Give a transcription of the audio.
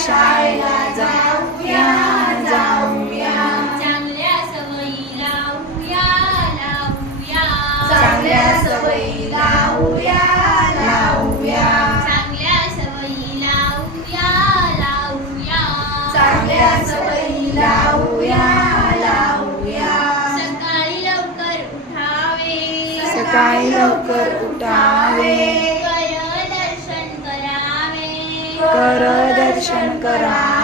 शाळेला जाऊया जाऊया, चांगल्या सवयी लावूया लावूया, चांगल्या सवयी लावूया लावूया, चांगल्या सवयी लावूया लावूया, चांगल्या सवयी लावूया लावूया. सकाळी लवकर उठावे, सकाळी लवकर उठावे, कर दर्शन करावे, कर दर्शन करावे.